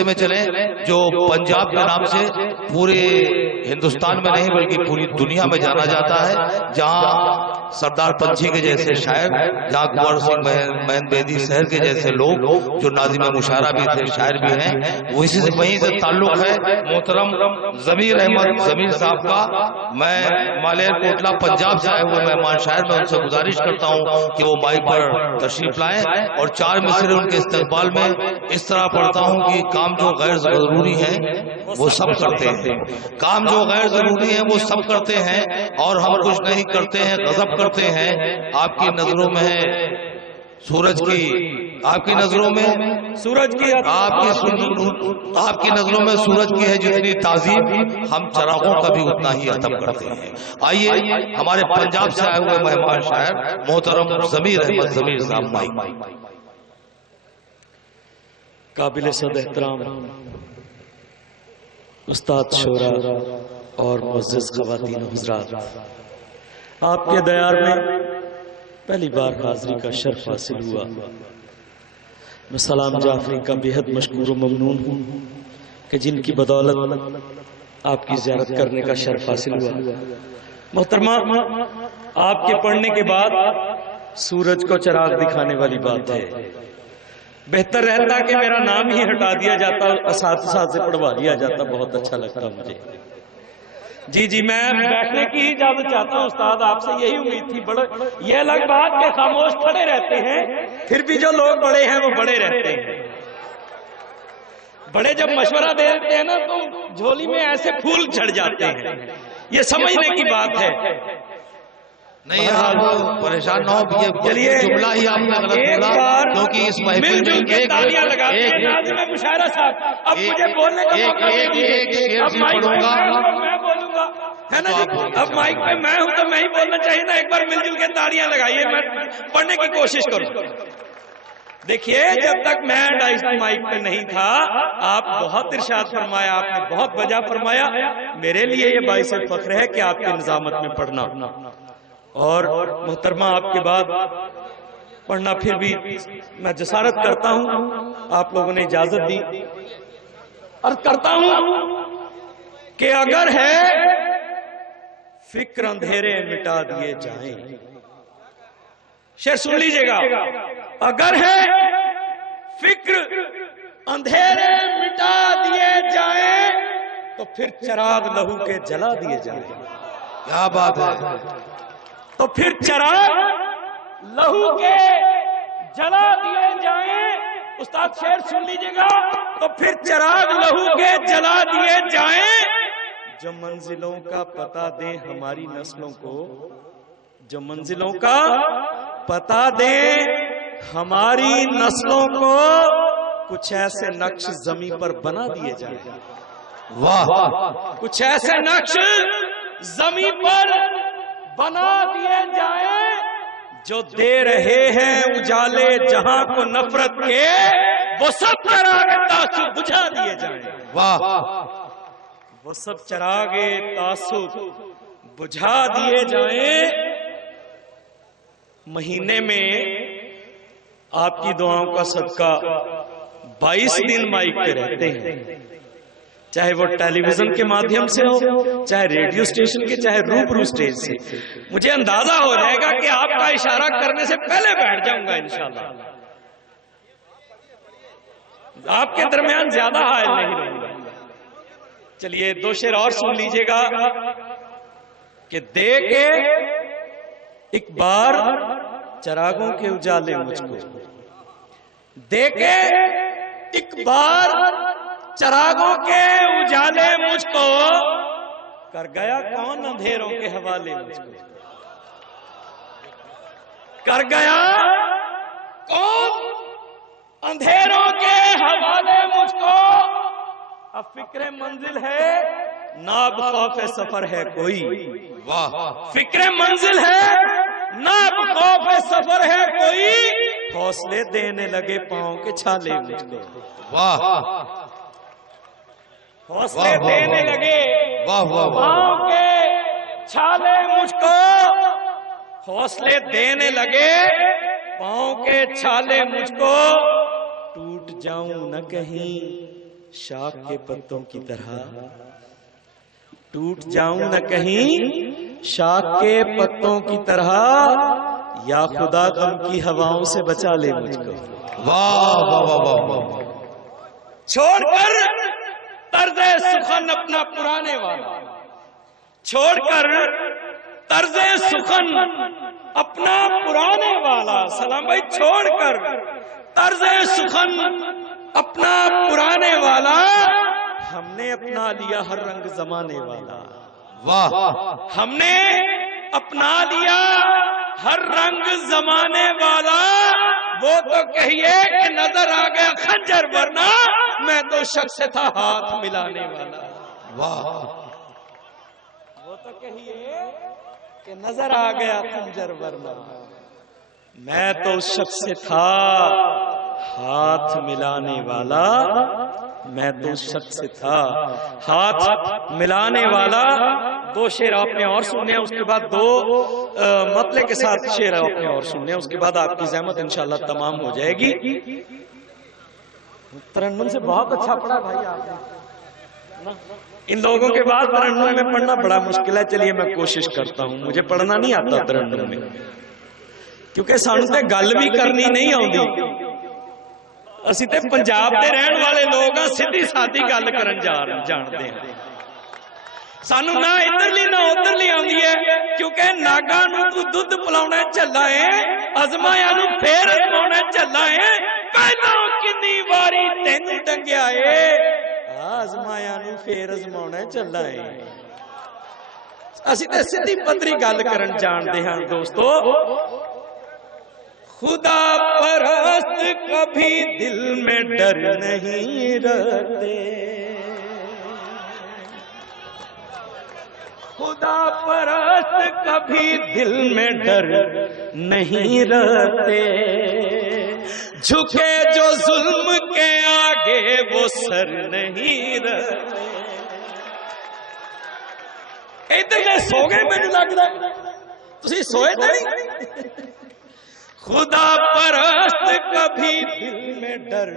خطے میں چلیں جو پنجاب کے نام سے پورے ہندوستان میں نہیں بلکہ پوری دنیا میں جانا جاتا ہے، جہاں سردار پنچھی کے جیسے شاعر، جہاں کنور سنگھ مہن بیدی شہر کے جیسے لوگ جو ناظم مشاعرہ بھی تھے، شاعر بھی ہیں، وہیں سے تعلق ہے محترم ضمیر احمد ضمیر صاحب کا۔ میں مالیر کوٹلہ پنجاب سے آئے ہوئے مہمان شاعر، میں ان سے گزارش کرتا ہوں کہ وہ مائک پر تشریف لائیں اور 4 مصرے ان کے استقبال میں اس طرح پڑھتا ہوں کہ کام جو غیر ضروری ہیں وہ سب کرتے ہیں، کام جو غیر ضروری ہیں وہ سب کرتے ہیں، اور ہم کچھ نہیں کرتے ہیں، غضب کرتے ہیں۔ آپ کی نظروں میں ہے سورج کی، آپ کی نظروں میں سورج کی، آپ کی نظروں میں سورج کی ہے جتنی تعظیم، ہم چراغوں کا بھی اتنا ہی ادب کرتے ہیں۔ آئیے ہمارے پنجاب سے آئے ہوئے مہمان شاعر محترم ضمیر احمد ضمیر صاحب مائک۔ قابل صد احترام استاد شورا اور معزز خواتین و حضرات، آپ کے دیار میں پہلی بار حاضری کا شرف حاصل ہوا۔ میں سلام جعفری کا بہت مشکور و ممنون ہوں کہ جن کی بدولت آپ کی زیارت کرنے کا شرف حاصل ہوا۔ محترمہ، آپ کے پڑھنے کے بعد سورج کو چراغ دکھانے والی بات ہے، بہتر رہتا کہ میرا نام ہی ہٹا دیا جاتا اور اساتذہ سے پڑھوا لیا جاتا، بہت اچھا لگتا مجھے۔ جی میں بیٹھنے کی اجازت چاہتا ہوں استاد، آپ سے یہی امید تھی۔ یہ الگ بات کہ خاموش کھڑے رہتے ہیں، پھر بھی جو لوگ بڑے ہیں وہ بڑے رہتے ہیں۔ بڑے جب مشورہ دے دیتے ہیں نا تو جھولی میں ایسے پھول چڑھ جاتے ہیں، یہ سمجھنے کی بات ہے۔ نہیں آپ پریشان نہ ہو، یہ جملہ ہی آپ نے غلط بولا، کیونکہ اس محفل میں تالیاں لگاتے ہیں ناظم مشاعرہ صاحب۔ اب مجھے بولنے کا موقع دیجیے، اب مائک پہ میں بولوں گا، ہے نا جی؟ اب مائک پہ میں ہوں تو میں ہی بولنا چاہیے نا۔ ایک بار مل جل کے تالیاں لگائیے، میں پڑھنے کی کوشش کروں۔ دیکھیے، جب تک میں مائک پہ نہیں تھا آپ بہت ارشاد فرمایا، آپ نے بہت وجہ فرمایا۔ میرے لیے یہ باعث فخر ہے کہ آپ کی نظامت میں پڑھنا، اور محترمہ آپ کے بعد پڑھنا پھر بھی میں جسارت کرتا ہوں، آپ لوگوں نے اجازت دی، عرض کرتا ہوں کہ اگر ہے فکر اندھیرے مٹا دیے جائیں، شعر سن لیجئے گا، اگر ہے فکر اندھیرے مٹا دیے جائیں تو پھر چراغ لہو کے جلا دیے جائیں۔ کیا بات ہے، تو پھر چراغ لہو کے جلا دیے جائیں۔ استاد شعر سن لیجئے گا، تو پھر چراغ لہو کے جلا دیے جائیں، جو منزلوں کا پتہ دیں ہماری نسلوں کو، جو منزلوں کا پتہ دیں ہماری نسلوں کو، کچھ ایسے نقش زمین پر بنا دیے جائیں۔ واہ، کچھ ایسے نقش زمین پر بنا دیے جائیں جو دے رہے ہیں اجالے جہاں کو نفرت کے، وہ سب چراغ تعصب بجھا دیے جائیں۔ واہ، وہ سب چراغ تعصب بجھا دیے جائیں۔ مہینے میں آپ کی دعاؤں کا صدقہ 22 دن مائک پہ رہتے ہیں، چاہے وہ ٹیلی ویژن کے مادھیم سے ہو، چاہے ریڈیو سٹیشن کے، چاہے روبرو سٹیج سے۔ مجھے اندازہ ہو جائے گا کہ آپ کا اشارہ کرنے سے پہلے بیٹھ جاؤں گا انشاءاللہ، آپ کے درمیان زیادہ حائل نہیں رہوں گا۔ چلیے 2 شعر اور سن لیجئے گا کہ دے کے ایک بار چراغوں کے اجالے مجھ کو، دے کے ایک بار چراغوں کے اجالے مجھ کو، کر گیا کون اندھیروں کے حوالے مجھ کو، کر گیا کون اندھیروں کے حوالے مجھ کو۔ اب فکر منزل ہے نہ اب خوف سفر ہے کوئی، فکر منزل ہے نہ اب خوف سفر ہے کوئی، حوصلے دینے لگے پاؤں کے چھالے مجھ کو، حوصلے دینے لگے پاؤں کے چھالے مجھ کو، حوصلے دینے لگے پاؤں کے چھالے مجھ کو، ٹوٹ جاؤں نہ کہیں شاخ کے پتوں کی طرح ٹوٹ جاؤں نہ کہیں شاخ کے پتوں کی طرح یا خدا غم کی ہواؤں سے بچا لے مجھ کو واہ واہ واہ واہ چھوڑ کر طرز سخن اپنا پرانے والا چھوڑ کر طرز سخن اپنا پرانے والا سلام بھائی چھوڑ کر طرز سخن اپنا پرانے والا ہم نے اپنا لیا ہر رنگ زمانے والا واہ ہم نے اپنا لیا ہر رنگ زمانے والا وہ تو کہیے کہ نظر آ گیا خنجر ورنہ میں تو شخص تھا ہاتھ ملانے والا واہ وہ تو کہیے کہ نظر آ گیا خنجر ورنہ میں تو شخص تھا ہاتھ ملانے والا میں تو شخص تھا ہاتھ ملانے والا دو شعر آپ نے اور سننے ہیں اس کے بعد دو مطلع کے ساتھ شعر آپ نے اور سننے ہیں اس کے بعد آپ کی زحمت انشاءاللہ تمام ہو جائے گی ترنم سے بہت اچھا پڑھا بھائی آپ ان لوگوں کے بعد ترنم میں پڑھنا بڑا مشکل ہے چلیے میں کوشش کرتا ہوں مجھے پڑھنا نہیں آتا ترنم میں کیونکہ سانتے گل بھی کرنی نہیں آتی اسی تے پنجاب دے رہن والے لوگ ہاں سیدھی سادی گل کرن جانتے ہیں سانو نہ ادھرلی نہ ادھرلی آندی ہے کیونکہ ناگاں نوں تو دودھ پلاونا چلا ہے ازمایا نوں پھر ازماونا چلا ہے پہلا کنی واری تینوں ڈنگیا ہے ازمایا نوں پھر ازماونا چلا ہے اسی تے سیدھی پدری گل کرن جانتے ہیں دوستو خدا پرست کبھی دل میں ڈر نہیں رہتے خدا پرست کبھی دل میں ڈر نہیں رہتے جھکے جو ظلم کے آگے وہ سر نہیں رہتے ادھر میں سو گئے میں لگ رہا تسی سوئے نہیں خدا پرست کبھی دل میں ڈر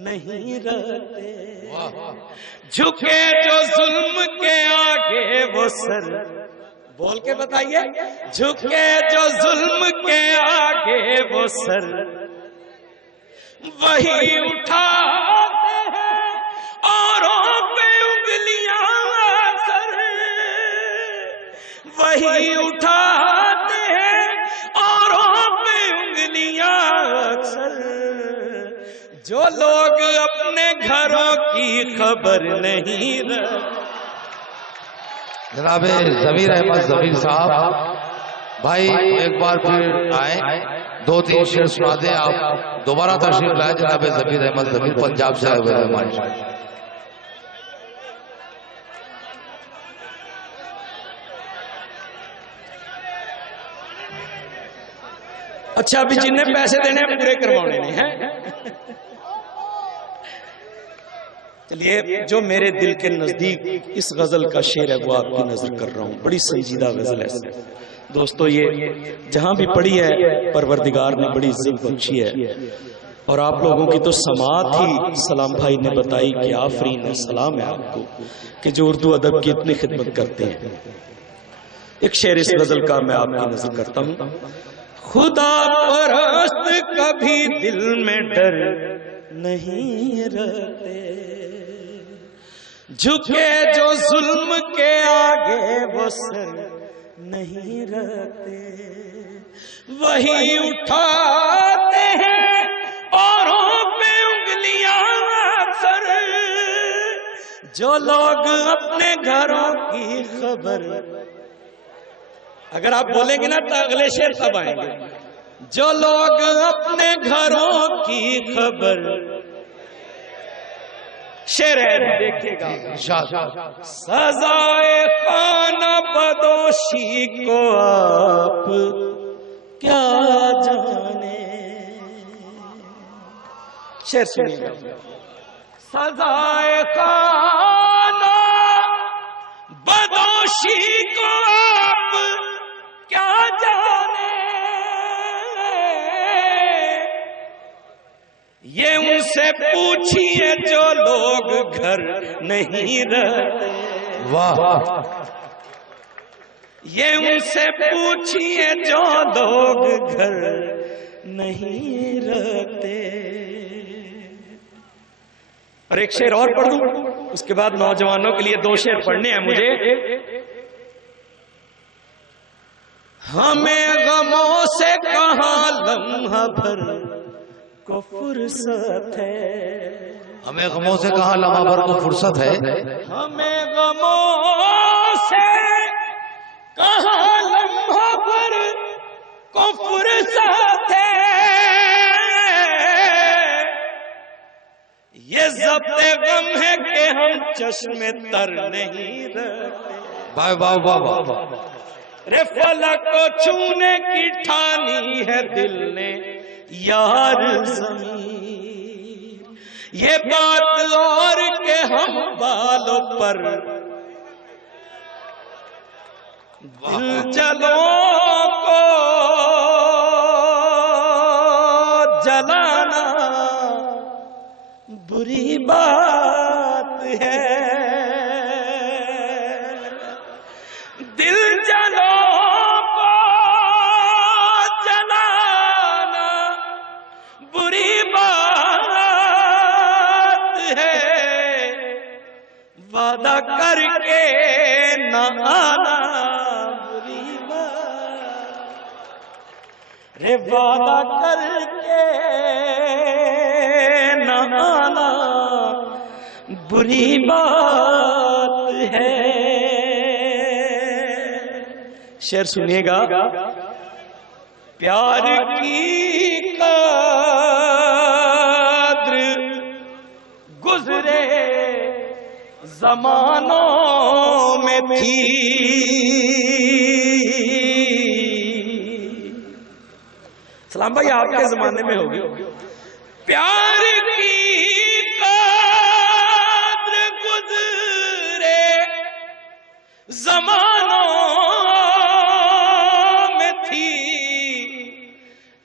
نہیں رہتے جھکے جو ظلم کے آگے وہ سر بول کے بتائیے جھکے جو ظلم کے آگے وہ سر وہی اٹھاتے ہیں اوروں پہ انگلیاں سر وہی اٹھاتے ہیں اوروں پہ انگلیاں اکثر جو لوگ اپنے گھروں کی خبر نہیں رکھتے جناب ضمیر احمد ضمیر صاحب بھائی ایک بار پھر آئیں دو تین شعر سنا دیں آپ دوبارہ تشریف لائیں جناب ضمیر احمد ضمیر پنجاب سے آئے ہوئے ہیں اچھا ابھی جن نے پیسے دینے ہیں پورے کروانے ہیں چلیے جو میرے دل کے نزدیک اس غزل کا شعر ہے وہ آپ کی نظر کر رہا ہوں بڑی سنجیدہ غزل ہے دوستو یہ جہاں بھی پڑھی ہے پروردگار نے بڑی عزت بخشی ہے اور آپ لوگوں کی تو سماعت ہی سلام بھائی نے بتائی کہ آفرین سلام ہے آپ کو کہ جو اردو ادب کی اتنی خدمت کرتے ہیں ایک شعر اس غزل کا میں آپ کی نظر کرتا ہوں خدا پرست کبھی دل میں ڈر نہیں رہتے جھکے جو ظلم کے آگے وہ سر نہیں رہتے وہی اٹھاتے ہیں اوروں پہ انگلیاں سر جو لوگ اپنے گھروں کی خبر اگر آپ بولیں گے نا تو اگلے شعر تب آئیں گے جو لوگ اپنے گھروں کی خبر شعر ہے دیکھیے گا سزائے خانہ بدوشی کو آپ کیا جانے شعر سنیے گا سزائے خانہ بدوشی کو آپ کیا جانے یہ ان سے پوچھئے جو لوگ گھر نہیں رہتے، واہ یہ ان سے پوچھئے جو لوگ گھر نہیں رہتے۔ اور ایک شعر اور پڑھ دوں، اس کے بعد نوجوانوں کے لیے 2 شعر پڑھنے ہیں مجھے۔ ہمیں غموں سے کہاں لمحہ بھر کو فرصت ہے، ہمیں غموں سے کہاں لمحہ بھر کو فرصت ہے، ہمیں غموں سے کہاں لمحہ بھر کو فرصت ہے، یہ ضبط غم ہے کہ ہم چشم تر نہیں رکھتے۔ واہ واہ واہ واہ، رے فلک کو چھونے کی ٹھانی ہے دل نے یار زمین، یہ بات اور کہ ہم بالوں پر دل جلوں کو جلانا بری بات ہے، دل جلوں کو جلانا بری بات ہے، وعدہ کر کے نہ آنا بری بات، رے وعدہ کر کے نہ آنا بری بات ہے۔ شعر سنیے گا۔ پیار کی قدر گزرے زمانوں میں تھی، سلام بھائی آپ کے زمانے میں ہوگی۔ پیار کی قدر گزرے زمانوں میں تھی،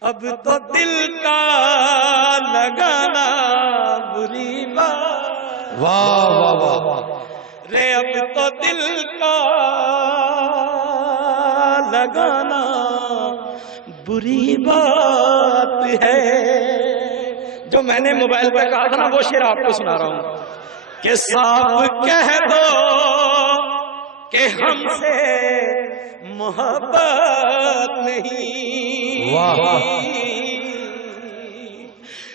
اب تو دل کا لگانا بری بات، واہ واہ واہ، رے اب تو دل کا لگانا بری بات ہے۔ جو میں نے موبائل پہ کہا تھا نا وہ شعر آپ کو سنا رہا ہوں کہ صاف کہہ دو کہ ہم سے محبت نہیں،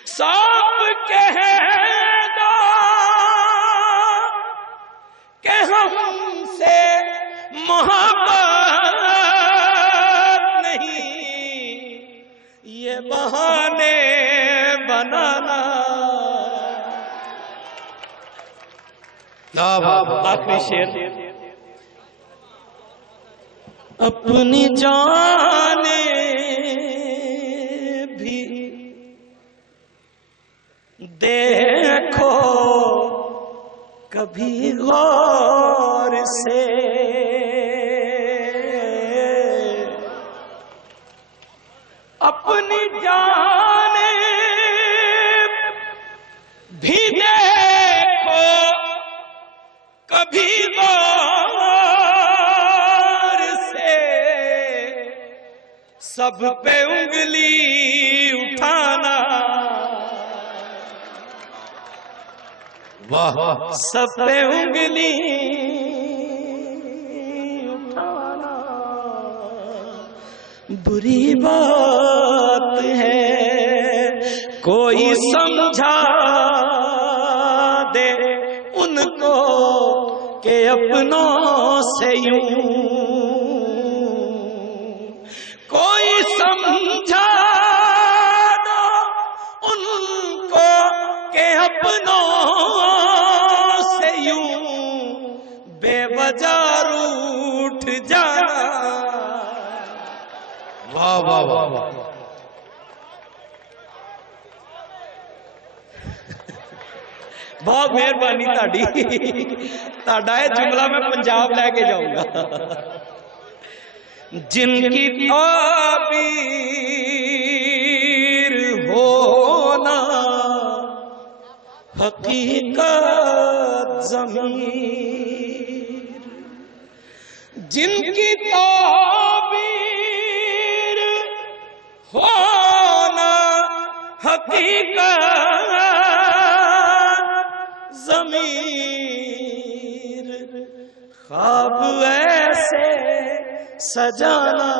صاف کہہ دو کہ ہم سے محبت نہیں، یہ بہانے بنانا۔ آخری شعر، اپنی جانیں بھی دیکھو کبھی غور سے، اپنی جانیں بھی دیکھو کبھی غور سے، سب پہ انگلی اٹھانا، واہ سب پہ انگلی اٹھانا بری بات ہے، کوئی سمجھا دے ان کو کہ اپنوں سے یوں، کوئی سمجھا دو ان کو کہ اپنوں سے یوں بے وجہ روٹھ جانا۔ واہ واہ واہ، بہت مہربانی تاڑی، تاڑا ہے جملہ میں پنجاب لے کے جاؤں گا۔ جن کی تعبیر ہونا حقیقت ضمیر، جن کی تعبیر ہونا حقیقت ضمیر، خواب ایسے سجانا